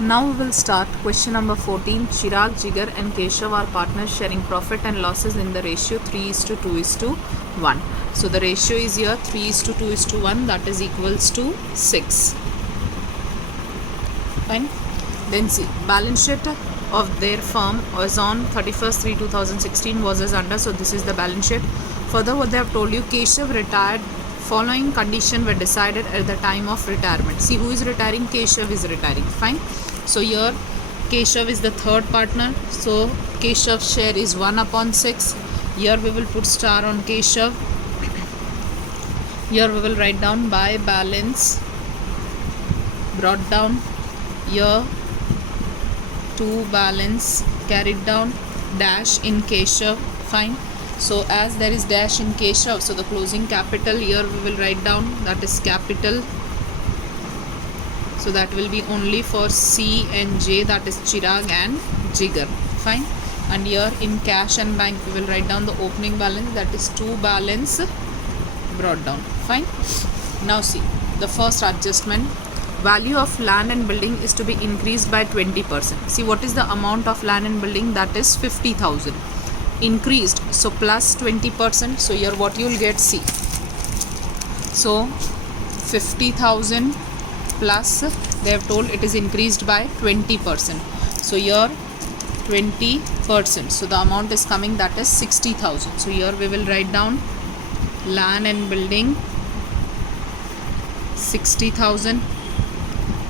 Now we will start question number 14. Chirag, Jigar and Keshav are partners sharing profit and losses in the ratio 3:2:1. So the ratio is here 3:2:1, that is equals to 6. Fine. Then see, balance sheet of their firm was on 31st/3/2016 was as under. So this is the balance sheet. Further, what they have told you, Keshav retired. Following condition were decided at the time of retirement. See, who is retiring? Keshav is retiring. Fine. So here Keshav is the third partner. So Keshav's share is 1/6. Here we will put star on Keshav. Here we will write down by balance brought down. Here to balance carried down, dash in Keshav. Fine. So as there is dash in Keshav, so the closing capital here we will write down, that is capital. So that will be only for C and J, that is Chirag and Jigar. Fine. And here in cash and bank we will write down the opening balance, that is to balance brought down. Fine. Now see the first adjustment. Value of land and building is to be increased by 20%. See, what is the amount of land and building? That is 50,000. Increased, so plus 20%. So here what you will get, see, so 50,000 plus they have told it is increased by 20%. So here 20%, so the amount is coming, that is 60,000. So here we will write down land and building 60,000,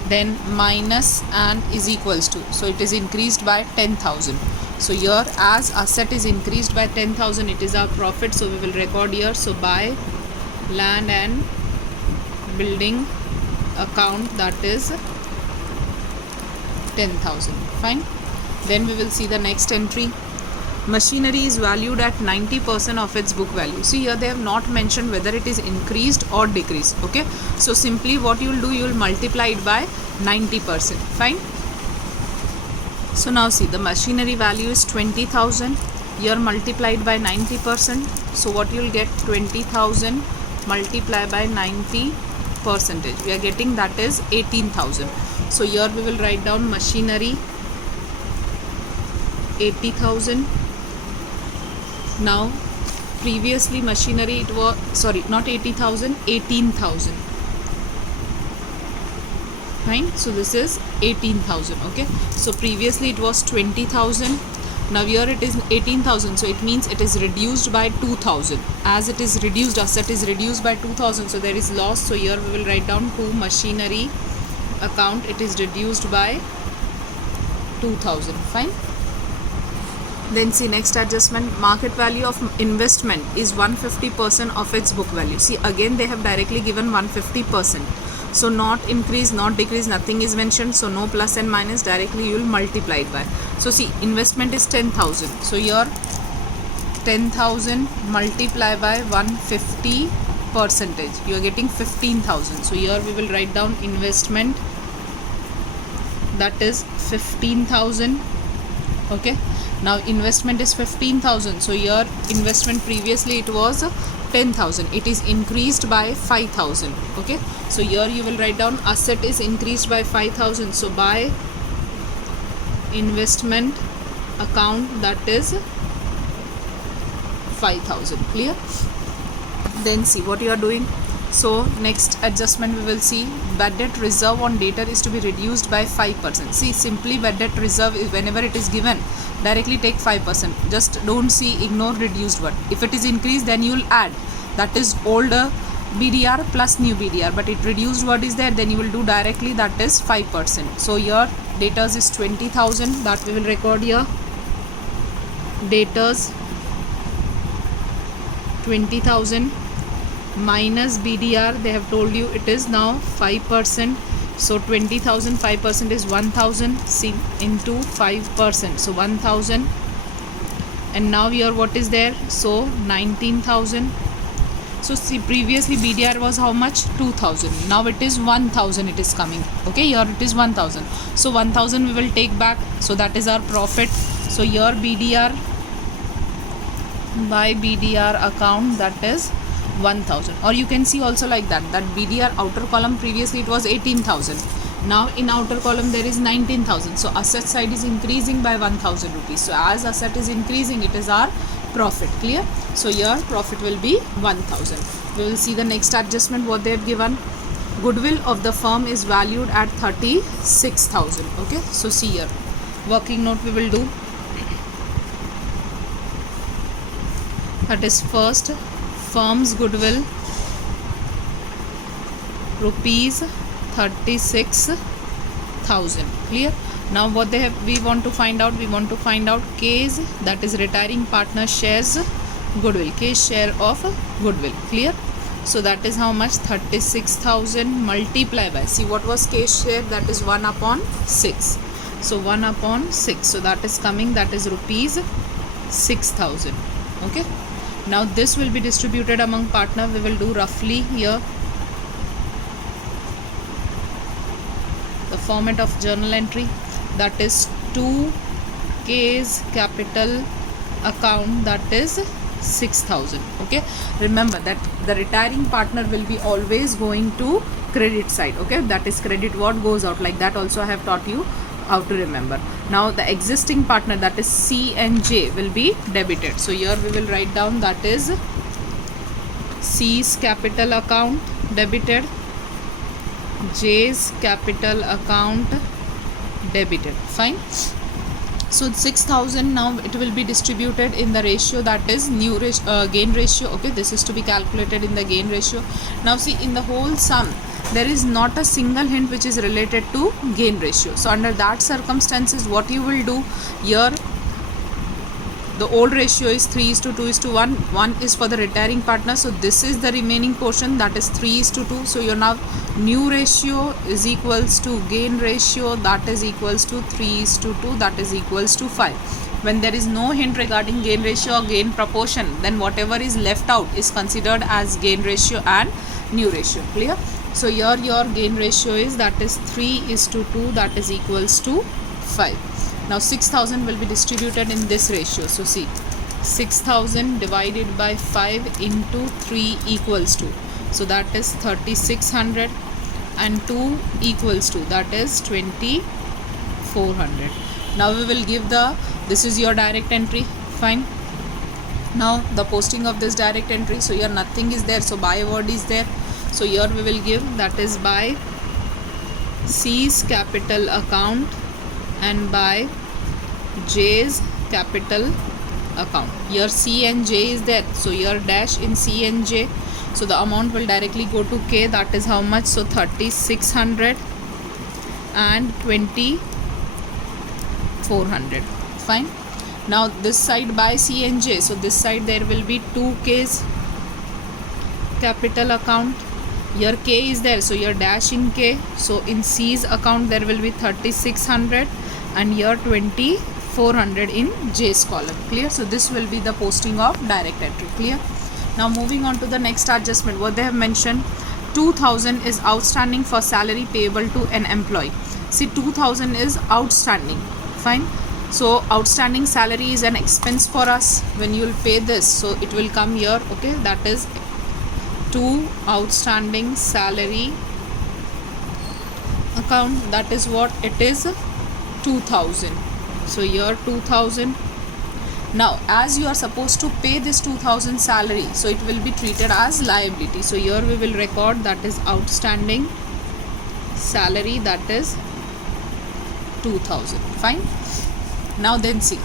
then minus and is equals to, so it is increased by 10,000. So here as asset is increased by 10,000, it is our profit, so we will record here. So by land and building account, that is 10,000. Fine. Then we will see the next entry. Machinery is valued at 90% of its book value. See, here they have not mentioned whether it is increased or decreased. Okay, so simply what you will do, you will multiply it by 90%. Fine. So now see, the machinery value is 20,000. Here multiplied by 90%. So what you will get, 20,000 multiplied by 90%. We are getting, that is 18,000. So here we will write down machinery 80,000. Now previously machinery it was, sorry, not 80,000, 18,000. Fine. So this is 18,000. Okay, so previously it was 20,000. Now here it is 18,000, so it means it is reduced by 2,000. As it is reduced, asset is reduced by 2,000, so there is loss. So here we will write down to machinery account, it is reduced by 2,000. Fine. Then see next adjustment. Market value of investment is 150% of its book value. See, again they have directly given 150%. So not increase, not decrease, nothing is mentioned. So no plus and minus, directly you will multiply it by. So see, investment is 10,000. So here 10,000 multiply by 150%. You are getting 15,000. So here we will write down investment, that is 15,000. Okay. Now investment is 15,000. So here investment previously it was 10,000. It is increased by 5,000. Okay. So here you will write down asset is increased by 5,000. So by investment account, that is 5,000. Clear? Then see what you are doing. So next adjustment we will see, bad debt reserve on debtor is to be reduced by 5%. See, simply bad debt reserve, whenever it is given, directly take 5%. Just don't see ignore reduced word. If it is increased, then you will add, that is older BDR plus new BDR, but it reduced word is there, then you will do directly, that is 5%. So here debtors is 20,000, that we will record here. Debtors 20,000 minus BDR, they have told you it is now 5%. So 20,000, 5% is 1,000. See, into 5%, so 1,000. And now here what is there? So 19,000. So see, previously BDR was how much? 2,000. Now it is 1,000 it is coming. Okay, here it is 1,000. So 1,000 we will take back. So that is our profit. So here BDR by BDR account, that is 1,000. Or you can see also like that BDR outer column previously it was 18,000. Now in outer column there is 19,000. So asset side is increasing by 1,000 rupees. So as asset is increasing, it is our profit. Clear? So your profit will be 1,000. We will see the next adjustment what they have given. Goodwill of the firm is valued at 36,000. Okay, so see here, working note we will do. That is first, firm's goodwill rupees 36,000. Clear? Now what they have, we want to find out, K's, that is retiring partner shares goodwill, K's share of goodwill. Clear? So that is how much? 36,000 multiply by, see what was K's share, that is 1 upon 6. So 1 upon 6, so that is coming, that is rupees 6,000. Okay, now this will be distributed among partner. We will do roughly here the format of journal entry, that is 2K's capital account, that is 6,000. Okay, remember that the retiring partner will be always going to credit side. Okay, that is credit what goes out, like that also I have taught you how to remember. Now the existing partner, that is C and J, will be debited. So here we will write down, that is C's capital account debited, J's capital account debited. Fine. So 6,000, now it will be distributed in the ratio, that is new gain ratio. Okay, this is to be calculated in the gain ratio. Now see, in the whole sum there is not a single hint which is related to gain ratio. So under that circumstances, what you will do here, the old ratio is 3:2:1. 1 is for the retiring partner, so this is the remaining portion, that is 3:2. So your now new ratio is equals to gain ratio, that is equals to 3:2, that is equals to 5. When there is no hint regarding gain ratio or gain proportion, then whatever is left out is considered as gain ratio and new ratio. Clear? So here your gain ratio is, that is 3:2, that is equals to 5. Now 6,000 will be distributed in this ratio. So see, 6,000 divided by 5 into 3 equals to, so that is 3,600, and 2 equals to, that is 2,400. Now we will give the, this is your direct entry. Fine. Now the posting of this direct entry, so here nothing is there, so by word is there. So here we will give, that is by C's capital account and by J's capital account. Here C and J is there, so here dash in C and J. So the amount will directly go to K, that is how much? So 3,600 and 2,400. Fine. Now this side by C and J, so this side there will be 2K's capital account. Here K is there, so here dash in K. So in C's account there will be 3,600 and here 2,400 in J's column. Clear? So this will be the posting of direct entry. Clear? Now moving on to the next adjustment, what they have mentioned, 2,000 is outstanding for salary payable to an employee. See, 2,000 is outstanding. Fine. So outstanding salary is an expense for us. When you will pay this, so it will come here. Okay, that is to outstanding salary account, that is what it is, 2,000. So here 2,000. Now as you are supposed to pay this 2,000 salary, so it will be treated as liability. So here we will record, that is outstanding salary, that is 2,000. Fine. Now then see,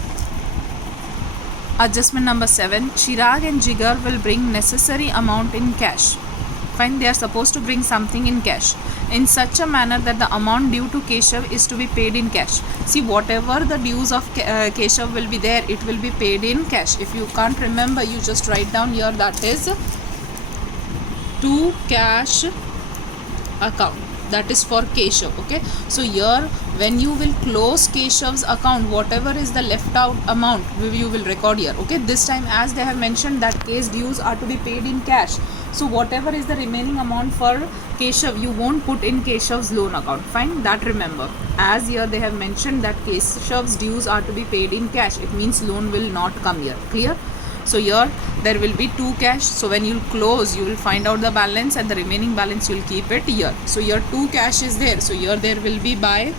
adjustment number 7, Chirag and Jigar will bring necessary amount in cash. Fine, they are supposed to bring something in cash in such a manner that the amount due to Keshav is to be paid in cash. See, whatever the dues of Keshav will be there, it will be paid in cash. If you can't remember, you just write down here, that is to cash account, that is for Keshav. Okay, so here when you will close Keshav's account, whatever is the left out amount you will record here. Okay, this time as they have mentioned that case dues are to be paid in cash, so whatever is the remaining amount for Keshav, you won't put in Keshav's loan account. Fine, that remember, as here they have mentioned that Keshav's dues are to be paid in cash, it means loan will not come here. Clear? So here there will be 2 cash. So when you close, you will find out the balance, and the remaining balance you will keep it here. So here 2 cash is there. So here there will be by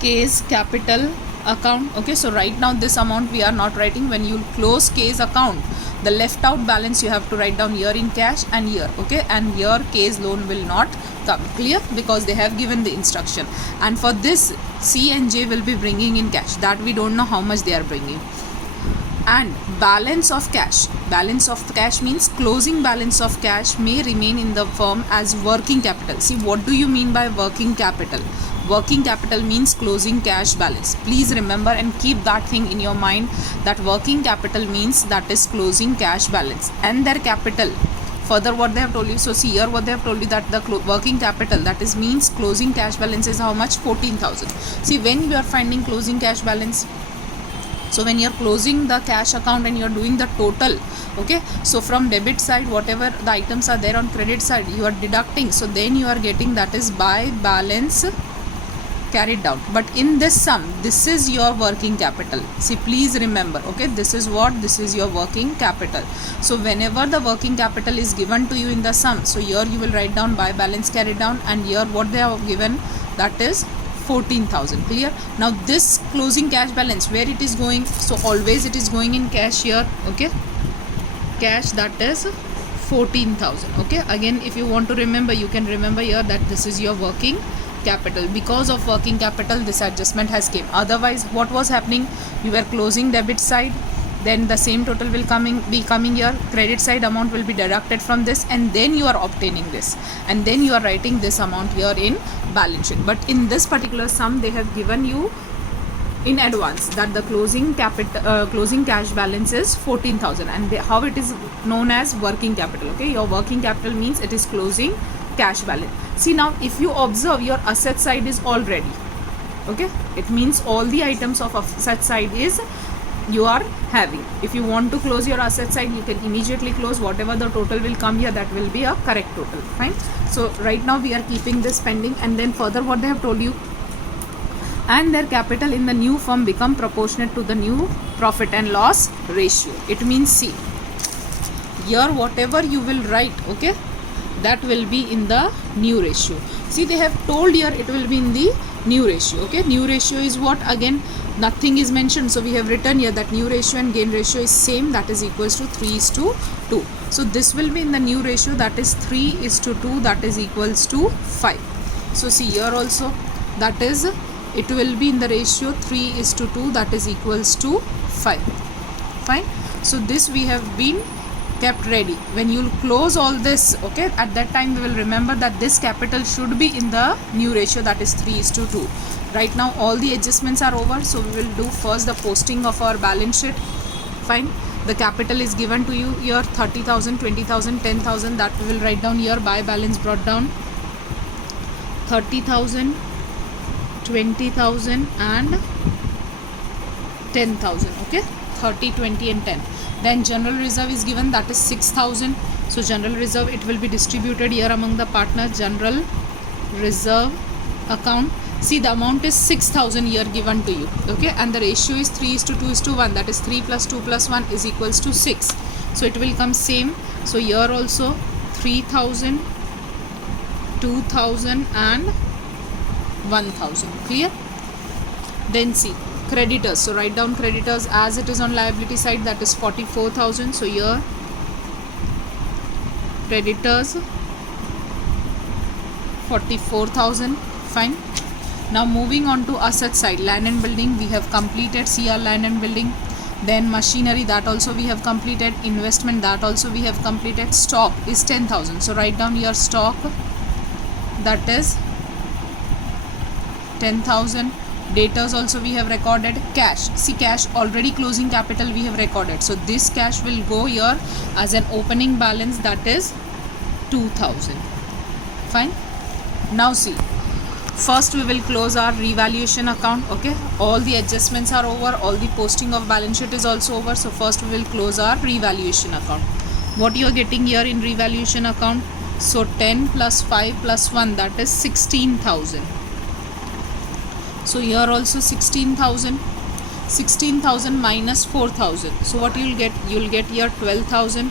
K's capital account. Okay, so right now this amount we are not writing. When you close K's account, the left out balance you have to write down here in cash and here. Okay, and here K's loan will not come. Clear? Because they have given the instruction. And for this, C and J will be bringing in cash. That we don't know how much they are bringing. And balance of cash. Balance of cash means closing balance of cash may remain in the firm as working capital. See, what do you mean by working capital? Working capital means closing cash balance. Please remember and keep that thing in your mind, that working capital means that is closing cash balance and their capital. Further what they have told you, so see here what they have told you, that the working capital, that is means closing cash balance is how much? 14,000. See, when you are finding closing cash balance, so when you are closing the cash account and you are doing the total, okay, so from debit side whatever the items are there on credit side you are deducting, so then you are getting that is by balance carried down. But in this sum, this is your working capital. See, please remember, okay, this is what? This is your working capital. So whenever the working capital is given to you in the sum, so here you will write down by balance carried down, and here what they have given, that is 14,000. Clear? Now this closing cash balance, where it is going? So always it is going in cash here. Okay, cash, that is 14,000. Okay, again if you want to remember, you can remember here that this is your working capital. Because of working capital this adjustment has came. Otherwise what was happening? You were closing debit side, then the same total will be coming here, credit side amount will be deducted from this, and then you are obtaining this, and then you are writing this amount here in balance sheet. But in this particular sum they have given you in advance that the closing cash balance is 14,000, and how it is known as working capital. Okay, your working capital means it is closing cash balance. See, now if you observe, your asset side is all ready. Okay, it means all the items of asset side is you are having. If you want to close your asset side, you can immediately close. Whatever the total will come here, that will be a correct total. Fine. So right now we are keeping this pending, and then further what they have told you, and their capital in the new firm become proportionate to the new profit and loss ratio. It means, see, here whatever you will write, okay, that will be in the new ratio. See, they have told here it will be in the new ratio. Okay, new ratio is what? Again, nothing is mentioned, so we have written here that new ratio and gain ratio is same, that is equals to 3:2. So this will be in the new ratio, that is 3:2, that is equals to 5. So see here also, that is, it will be in the ratio 3:2, that is equals to 5. Fine. So this we have been kept ready. When you close all this, okay, at that time we will remember that this capital should be in the new ratio, that is 3:2. Right now all the adjustments are over, so we will do first the posting of our balance sheet. Fine. The capital is given to you here, 30,000, 20,000, 10,000, that we will write down here by balance brought down. 30,000, 20,000 and 10,000. Okay, 30, 20 and 10. Then general reserve is given, that is 6,000. So general reserve, it will be distributed here among the partners. General reserve account, see, the amount is 6,000 here given to you. Okay, and the ratio is 3:2:1, that is 3 plus 2 plus 1 is equals to 6. So it will come same. So here also 3,000, 2,000 and 1,000. Clear? Then see, creditors. So write down creditors as it is on liability side, that is 44,000. So here creditors 44,000. Fine. Now moving on to asset side, land and building we have completed. CR land and building. Then machinery, that also we have completed. Investment, that also we have completed. Stock is 10,000. So write down your stock, that is 10,000. Debtors also we have recorded. Cash, see, cash already closing capital we have recorded, so this cash will go here as an opening balance, that is 2,000. Fine. Now see, first we will close our revaluation account. Okay, all the adjustments are over, all the posting of balance sheet is also over. So first we will close our revaluation account. What you are getting here in revaluation account? So 10 plus 5 plus 1, that is 16,000. So here also 16,000. 16,000 minus 4,000. So what you'll get? You'll get here 12,000.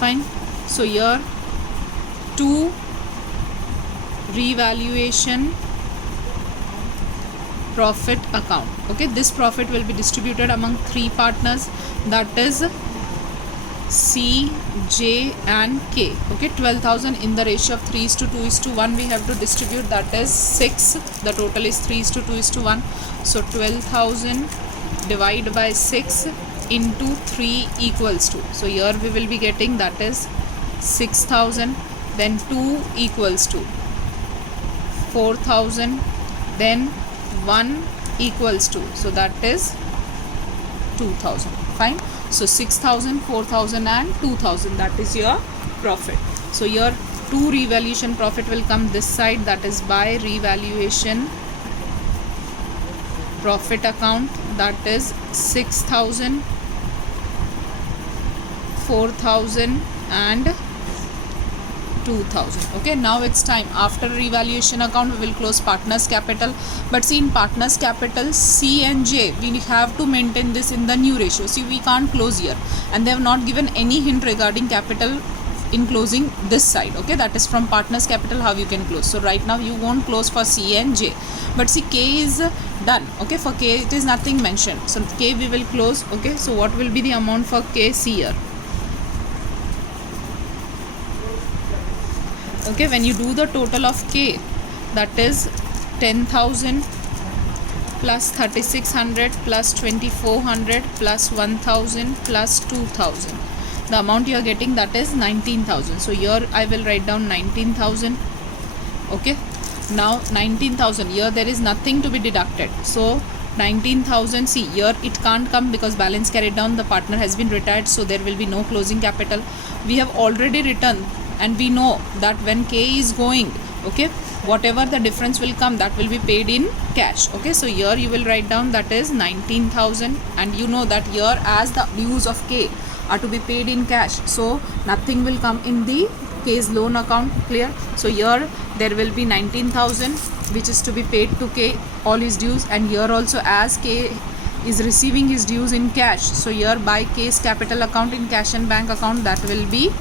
Fine. So here 2 revaluation profit account. Okay, this profit will be distributed among 3 partners, that is C, J and K. Okay, 12,000 in the ratio of 3:2:1 we have to distribute, that is 6. The total is 3:2:1. So 12,000 divided by 6 into 3 equals 2. So here we will be getting, that is 6,000. Then 2 equals to 4,000. Then 1 equals to, so that is 2,000. Fine. So 6,000, 4,000 and 2,000, that is your profit. So your 2 revaluation profit will come this side, that is by revaluation profit account, that is 6,000, 4,000 and 2,000. Okay, now it's time. After revaluation account we will close partners capital, but see, in partners capital C and J we have to maintain this in the new ratio. See, we can't close here, and they have not given any hint regarding capital in closing this side. Okay, that is from partners capital how you can close. So right now you won't close for C and J, but see, K is done. Okay, for K it is nothing mentioned, so K we will close. Okay, so what will be the amount for K? See here. Okay, when you do the total of K, that is 10,000 plus 3,600 plus 2,400 plus 1,000 plus 2,000. The amount you are getting, that is 19,000. So here I will write down 19,000. Okay, now 19,000, here there is nothing to be deducted. So 19,000, see here it can't come because balance carried down, the partner has been retired, so there will be no closing capital. We have already written, and we know that when K is going, okay, whatever the difference will come, that will be paid in cash. Okay, so here you will write down, that is 19,000, and you know that here as the dues of K are to be paid in cash, so nothing will come in the K's loan account. Clear? So here there will be 19,000 which is to be paid to K, all his dues, and here also as K is receiving his dues in cash, so here by K's capital account in cash and bank account, that will be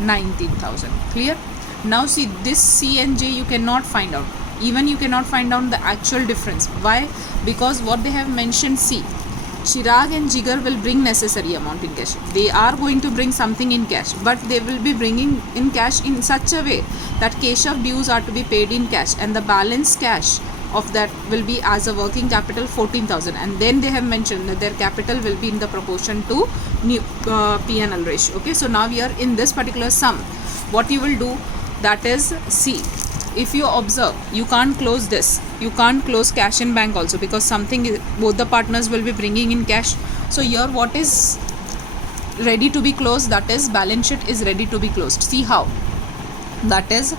19,000. Clear? Now see, this C and J you cannot find out, even you cannot find out the actual difference. Why? Because what they have mentioned, see, Chirag and Jigar will bring necessary amount in cash. They are going to bring something in cash, but they will be bringing in cash in such a way that Keshav dues are to be paid in cash, and the balance cash of that will be as a working capital 14,000, and then they have mentioned that their capital will be in the proportion to new P&L ratio. Okay, so now here in this particular sum, what you will do, that is, see, if you observe, you can't close this, you can't close cash in bank also, because something both the partners will be bringing in cash. So here what is ready to be closed, that is balance sheet is ready to be closed. See how, that is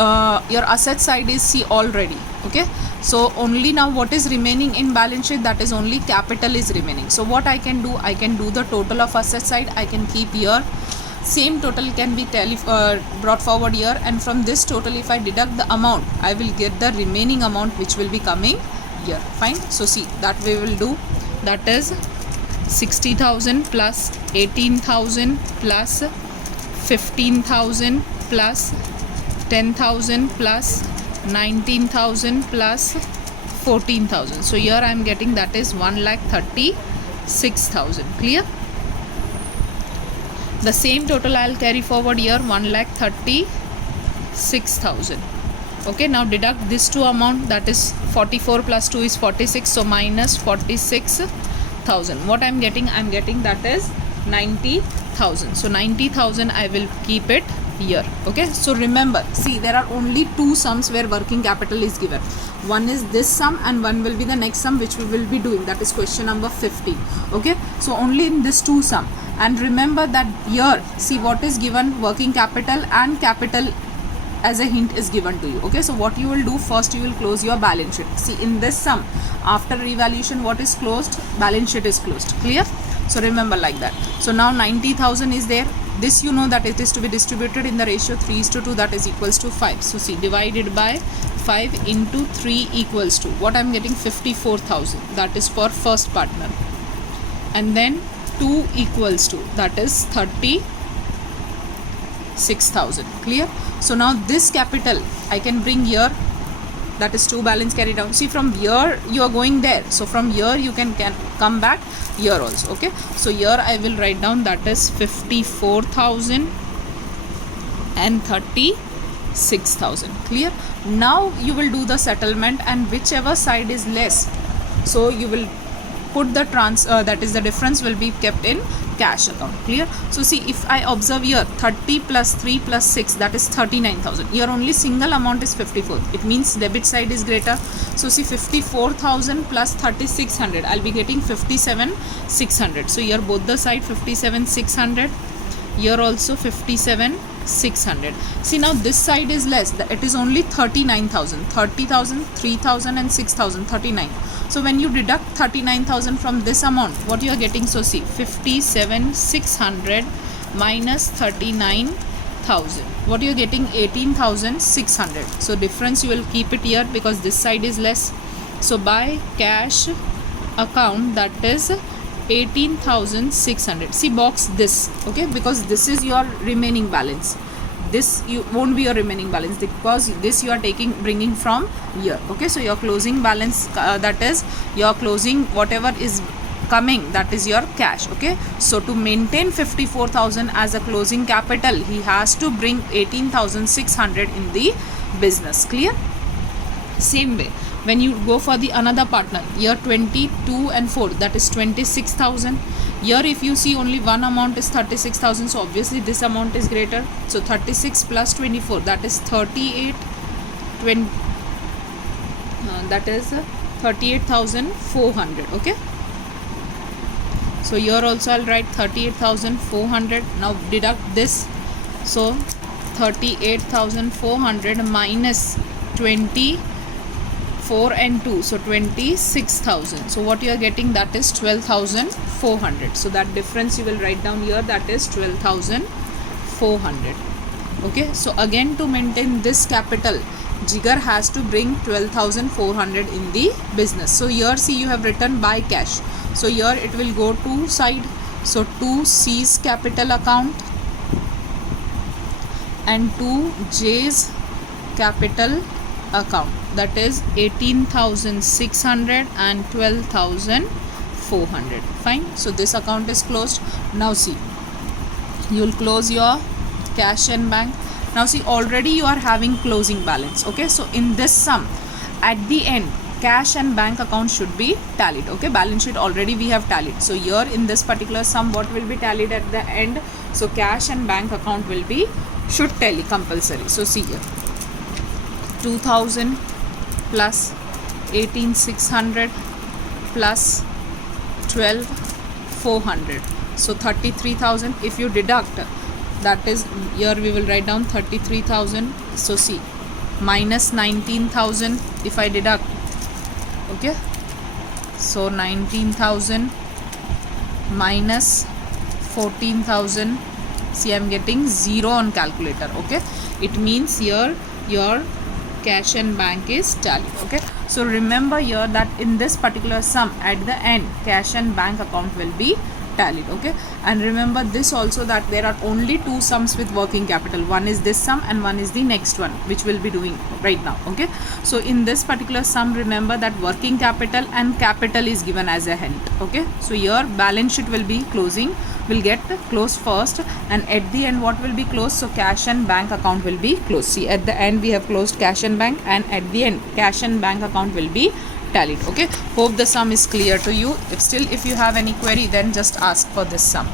your asset side is C already. Okay, so only now what is remaining in balance sheet, that is only capital is remaining. So what I can do, I can do the total of asset side, I can keep here, same total can be brought forward here, and from this total if I deduct the amount, I will get the remaining amount which will be coming here. Fine. So see, that we will do, that is 60,000 plus 18,000 plus 15,000 plus 10,000 plus 19,000 plus 14,000. So here I am getting, that is 1,36,000. Clear? The same total I will carry forward here, 1,36,000. Okay, now deduct this two amount, that is 44 plus 2 is 46, so minus 46,000. What I am getting? I am getting, that is 90,000. So 90,000 I will keep it here. Okay, so remember, see, there are only two sums where working capital is given. One is this sum and one will be the next sum which we will be doing, that is question number 15. Okay, so only in this two sum, and remember that here, see what is given, working capital and capital as a hint is given to you. Okay, so what you will do, first you will close your balance sheet. See, in this sum, after revaluation, what is closed? Balance sheet is closed. Clear? So remember like that. So now 90,000 is there. This you know that it is to be distributed in the ratio 3:2, that is equals to 5. So see, divided by 5 into 3 equals to what I'm getting, 54,000. That is for first partner. And then 2 equals to, that is 36,000. Clear? So now this capital I can bring here, that is 2 balance carry down. See, from here you are going there, so from here you can come back here also. Okay, so here I will write down that is 54,000 and 36,000. Clear? Now you will do the settlement, and whichever side is less, so you will put the that is the difference will be kept in cash account. Clear? So see, if I observe here 30 plus 3 plus 6, that is 39,000. Here only single amount is 54. It means debit side is greater. So see, 54,000 plus 3600, I'll be getting 57,600. So here both the side 57,600. Here also 57,600. See, now this side is less. It is only 39,000. 30,000, 3,000 and 6,000, 39. So when you deduct 39,000 from this amount, what you are getting? So see, 57,600 minus 39,000. What you are getting? 18,600. So difference you will keep it here because this side is less. So by cash account, that is 18,600. See, box this, okay, because this is your remaining balance. This you won't be your remaining balance because this you are bringing from here. Okay, so your closing balance, that is your closing whatever is coming, that is your cash. Okay, so to maintain 54,000 as a closing capital, he has to bring 18,600 in the business. Clear? Same way, when you go for the another partner, year 22 and 4, that is 26,000. Here if you see only one amount is 36,000, so obviously this amount is greater. So 36 plus 24, that is 38, that is 38,400. Okay, so here also I'll write 38,400. Now deduct this. So 38,400 minus 24 and 2, so 26,000. So what you are getting, that is 12,400. So that difference you will write down here, that is 12,400. Okay, so again to maintain this capital, Jigar has to bring 12,400 in the business. So here see, you have written by cash, so here it will go to side. So to C's capital account and to J's capital account, that is 18,600 and 12,400. Fine, so this account is closed. Now see, you will close your cash and bank. Now see, already you are having closing balance. Okay, so in this sum at the end, cash and bank account should be tallied. Okay, balance sheet already we have tallied. So here in this particular sum, what will be tallied at the end? So cash and bank account will be, should tally compulsory. So see here, 2,000 plus 18,600 plus 12,400, so 33,000. If you deduct, that is, here we will write down 33,000. So see, minus 19,000 if I deduct. Okay, so 19,000 minus 14,000. See, I am getting 0 on calculator. Okay, it means here your cash and bank is tallied. Okay, so remember here that in this particular sum at the end, cash and bank account will be tallied. Okay, and remember this also, that there are only two sums with working capital. One is this sum and one is the next one, which we'll be doing right now. Okay, so in this particular sum, remember that working capital and capital is given as a hint. Okay, so here balance sheet will be closing, will get closed first, and at the end what will be closed? So cash and bank account will be closed. See, at the end we have closed cash and bank, and at the end cash and bank account will be tallied. Okay, hope the sum is clear to you. If you have any query, then just ask for this sum.